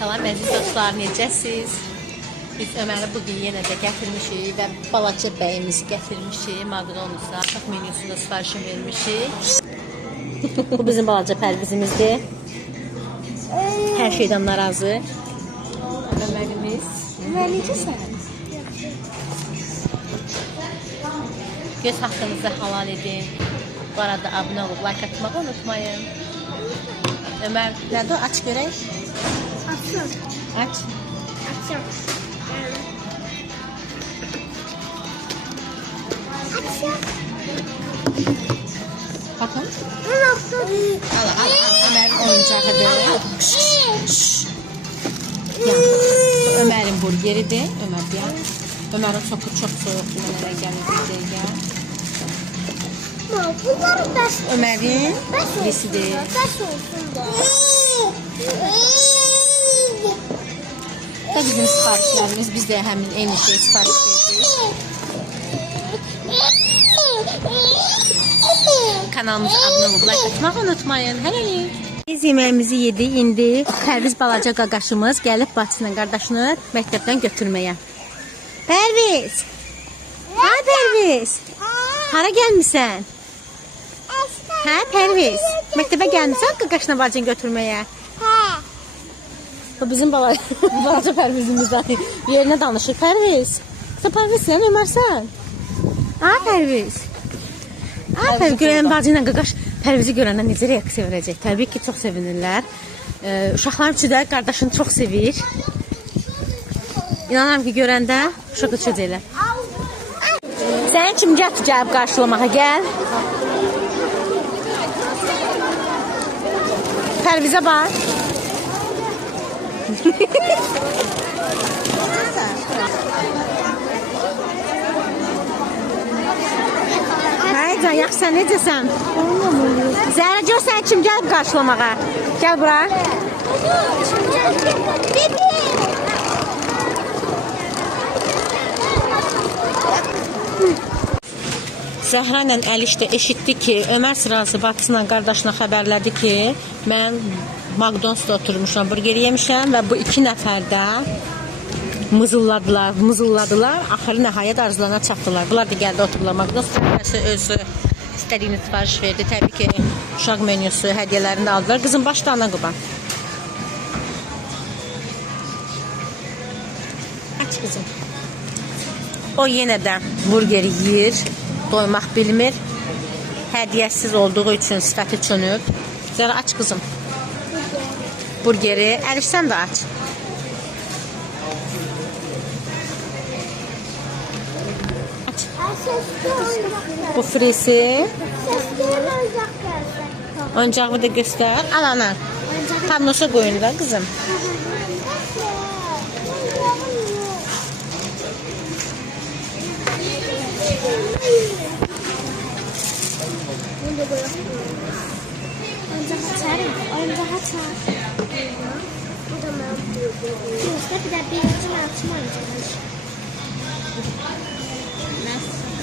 Salam əziz dostlar, necəsiz? Biz Öməri bugün yenə də gətirmişik və balaca bəyimizi gətirmişik. McDonald's-da uşaq menüsündə sifarişini vermişik. Bu bizim balaca pərvizimizdir. Hər şeydən narazı. Ömərimiz. Ömər necəsən? Göz haqqınızı halal edin. Bu arada abunə olub, like atmağı unutmayın. Ömər, nədir o? Aç görək. Açım. Aç. Açım. Açım. Baxın. Al. Ömərin oyuncağıdır. Ömərin burgeridir. Ömər deyək. Ömərin soku çox soyuqdur. Mənə gəlir bir dəqiqə. Bunları bəs. Ömərin birisidir. Bəs olsun da. Da bizim sifarişlərimiz. Biz də həmin eyni şey sifariş verdik. Kanalımıza abunə olub, like atmağı unutmayın. Hələlik. Biz yeməyimizi yedik. İndi Pərviz balaca qaqaşımız gəlib bacısının qardaşını məktəbdən götürməyə. Pərviz! Ha Pərviz! Hara gəlmisən? Hə Pərviz? Məktəbə gəlmisən qaqaşına bacını götürməyə? Bu bizim balaca Pərvizimizdən yerinə danışır. Pərviz! Sən Pərviz sən, Ömərsən? Ha Pərviz? Ha Pərviz, görən bacı ilə qaqaş Pərvizi görəndə necə reaksiya verəcək? Təbii ki, çox sevinirlər. Uşaqlar üçün də qardaşını çox sevir. İnanıram ki, görəndə uşaq uçacaqlar. Sənin kim gəlib qarşılamağa? Gəl. Pərvizə bax. Can, yaxşısan, necəsən? Zəhra, gör sən kim gəlib qarşılamağa? Gəl bura. Zəhra ilə Əliş də eşitdi ki, Ömər sırası bacısından qardaşına xəbərlədi ki, mən McDonald's-da oturmuşam, burger yemişəm və bu iki nəfər də mızılladılar. Axırı nəhayət arzularına çatdılar. Bunlar da gəldi oturdular. McDonald's özü istədiyini sifariş verdi. Təbii ki, uşaq menüsü, hədiyyələrini də aldılar. Qızın başda ana quban. Aç qızım. O yenə də burgeri yiyir. Doymaq bilmir. Hədiyyəsiz olduğu üçün sifəti çönüb. Zərə aç qızım. Burgeri. Əliş sən də aç. Bu frisi. Oyuncağımı da göster. Al ana. Tablosa koyun da kızım.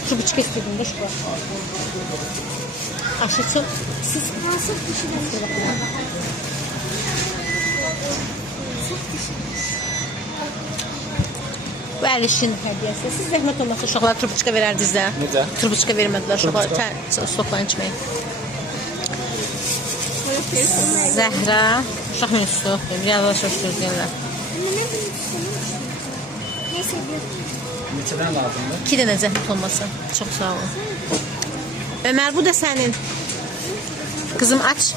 Trubочка istedim de şu var. Aşıcım. Siz nasıl düşünüyorsunuz? Bu Əlişin hədiyyəsi. Siz zəhmət olmasa uşaqlara trubочka verərdiniz də. Necə? Trubочka vermədilər uşaqlara. Stokla içməyin. Zəhra. Uşaq menüsü yoxdur. Biraz da söz deyirlər. Neçədən lazımdır? 2 dənə zəhmət olmasa. Çox sağ olun. Ömər, bu da sənin. Kızım aç.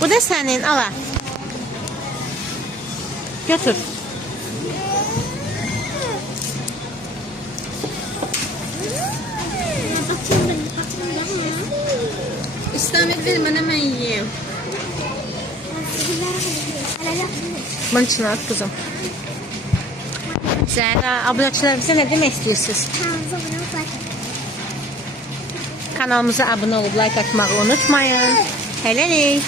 Bu da sənin. Ala. Götür. İstəmir vermə, nə mən yiyeyim. Bunun için at kızım. Zəhra, abunəçilərimizə nə demək istəyirsiniz? Kanalımıza abunə olub like atmağı unutmayın. Hələlik.